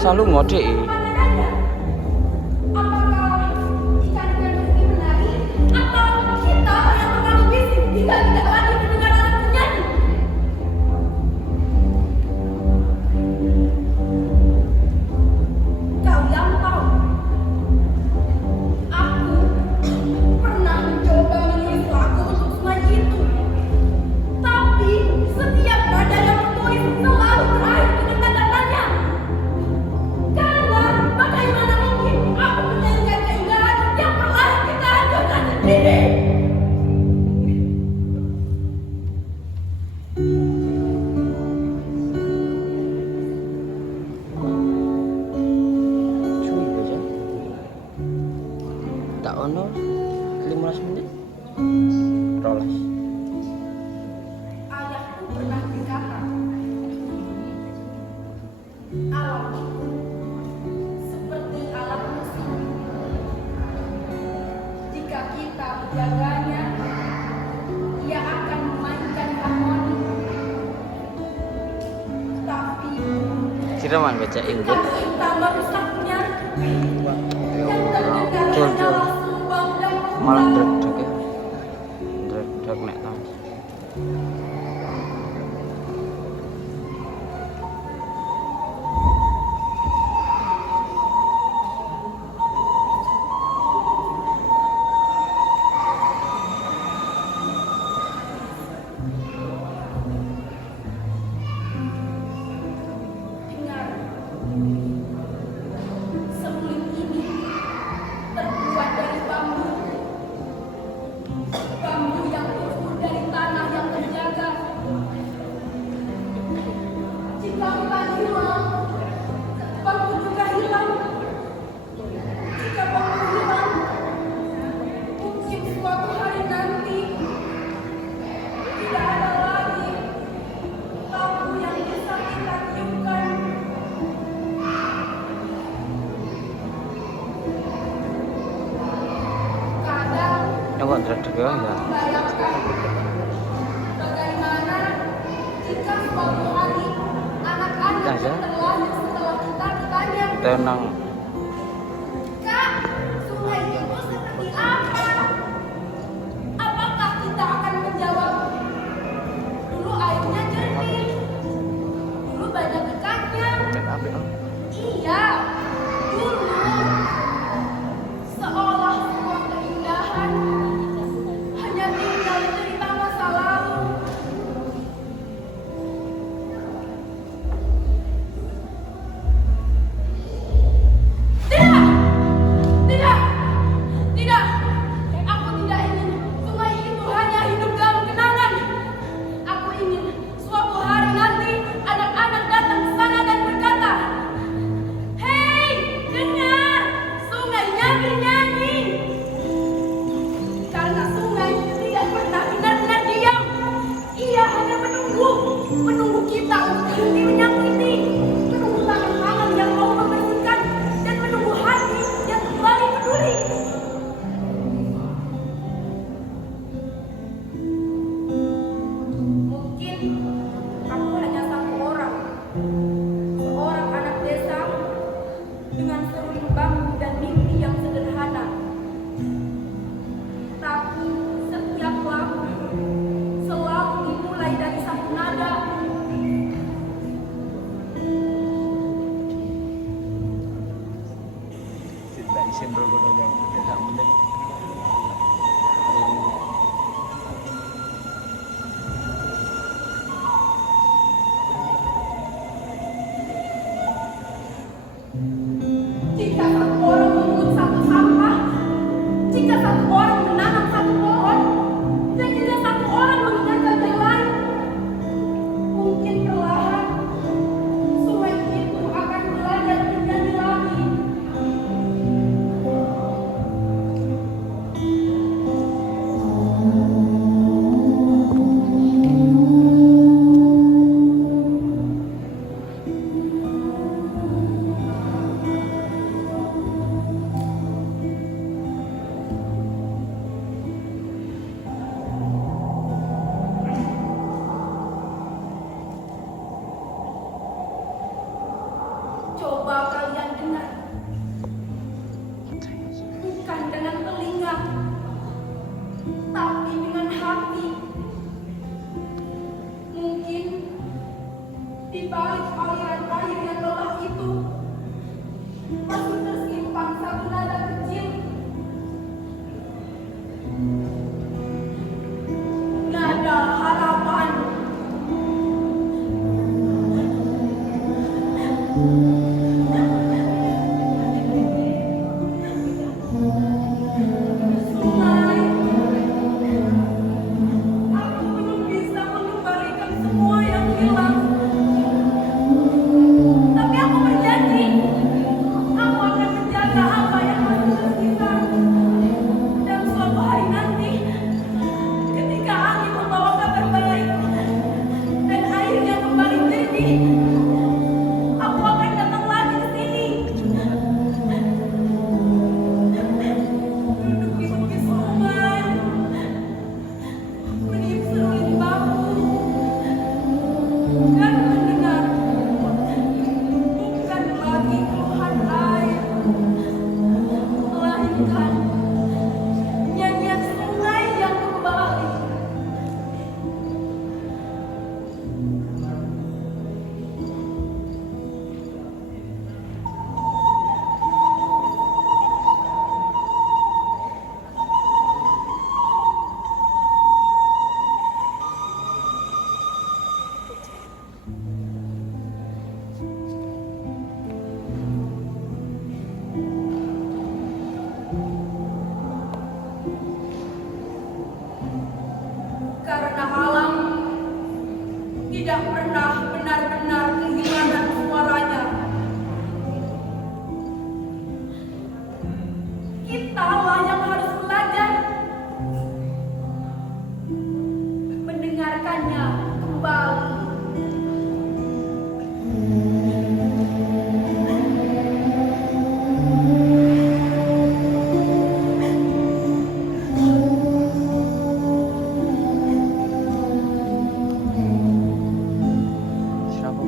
Selalu ngode. Tak ono 15 menit. Rolas. Ayahku pernah berkata, alam seperti alat musik. Jika kita menjaganya, ia akan memainkan harmoni. Tapi Siraman baca input. jika kita merusaknya, yang terdengar hanyalah sumbang dan Malah hutan. drek ya. Drek nek tas. Dengar, seruling ini terbuat dari bambu. Bambu yang tumbuh dari tanah yang terjaga. Jika hutan hilang, bambu juga hilang. Jika bambu hilang, mungkin suatu hari nanti tidak ada lagi bambu yang bisa kita tiupkan. Kadang Yang kok drek ya. membayangkan tenang. Kak, sungai itu seperti apa? Apakah kita akan menjawab? Dulu airnya jernih. Dulu banyak ikannya. Iya, dulu. Seolah semua keindahan hanya tinggal cerita masa lalu. Tidak! Tidak! Tidak! Aku tidak ingin sungai itu hanya hidup dalam kenangan. Aku ingin suatu hari nanti anak-anak datang ke sana dan berkata, "Hei, dengar! Sungainya bernyanyi." Karena sungai tidak pernah benar-benar diam. Ia hanya menunggu kita untuk berhenti menyakiti, menunggu tangan-tangan yang mau membersihkan, dan menunggu hati yang kembali peduli. Mungkin aku hanya satu orang, seorang anak desa dengan seruling bambu dan mimpi yang sederhana. Tapi setiap lagu selalu dimulai dari satu nada. Tidak isin dulu yang tidak menit. Jika satu orang memungut satu sampah, jika satu orang menanam satu pohon, dan jika satu orang mengingatkan yang lain, mungkin perlahan sungai itu akan belajar menjadi lagi. Coba kalian dengar, bukan dengan telinga, tapi dengan hati. Mungkin di balik aliran air yang lelah itu masih tersimpan satu nada kecil, nada harapan. Sungai, aku belum bisa mengembalikan semua yang hilang. Tapi aku berjanji, aku akan menjaga apa yang masih tersisa. Dan suatu hari nanti, ketika angin membawa kabar baik dan airnya kembali jernih, aku akan datang lagi ke sini. Duduk di tepi sungai, meniup seruling bambu, dan mendengar bukan lagi keluhan air, melainkan nyanyian sungai yang kembali. Karena alam tidak pernah benar-benar kehilangan suaranya. Kitalah yang harus belajar mendengarkannya kembali. Siapa?